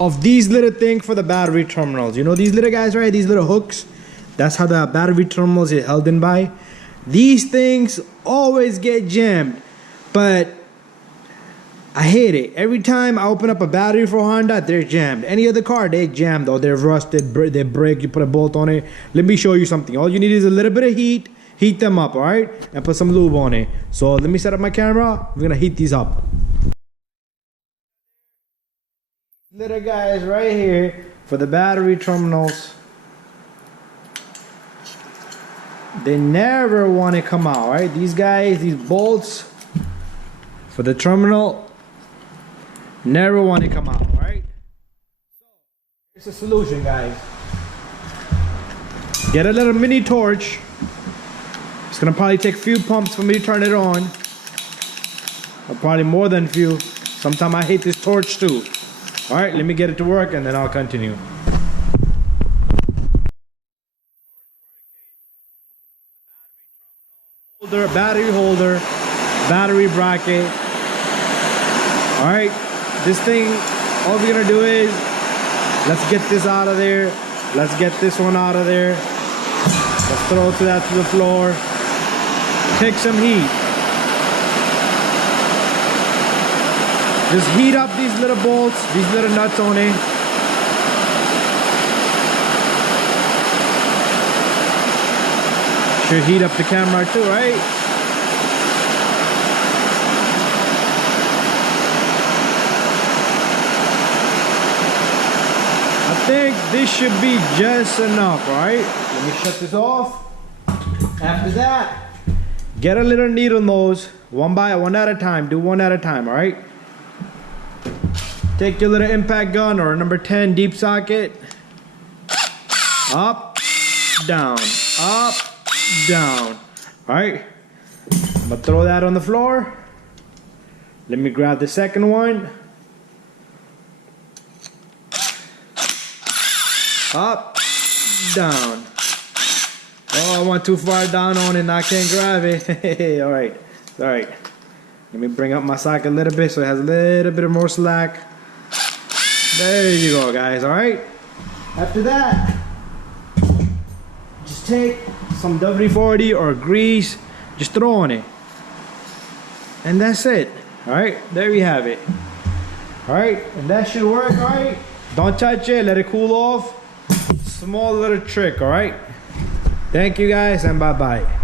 of these little things for the battery terminals. You know these little guys, right? These little hooks. That's how the battery terminals is held in by. These things always get jammed, but I hate it. Every time I open up a battery for Honda, they're jammed. Any other car, they jammed or they're rusted, they break, you put a bolt on it. Let me show you something. All you need is a little bit of heat. Heat them up, all right? And put some lube on it. So let me set up my camera. We're gonna heat these up. Little guys right here for the battery terminals. They never want to come out, right? These guys, these bolts for the terminal never want to come out, right? So here's a solution, guys. Get a little mini torch. It's gonna probably take a few pumps for me to turn it on. Or probably more than a few. Sometimes I hate this torch too. All right, let me get it to work and then I'll continue. Battery holder, battery bracket. All right, this thing, all we're gonna do is, let's get this out of there. Let's get this one out of there. Let's throw that to the floor. Take some heat. Just heat up these little bolts, these little nuts on it. Should heat up the camera too, right? I think this should be just enough, right? Let me shut this off. After that, get a little needle nose, one at a time. Do one at a time, all right? Take your little impact gun or number 10 deep socket. Up, down, up, down. All right, I'm gonna throw that on the floor. Let me grab the second one. Up, down. Oh, I went too far down on it and I can't grab it. All right, all right. Let me bring up my socket a little bit so it has a little bit of more slack. There you go, guys. All right. After that, just take some WD-40 or grease, just throw on it, and that's it. All right, there you have it. All right, and that should work. All right, don't touch it, let it cool off. Small little trick. All right, thank you guys and bye bye.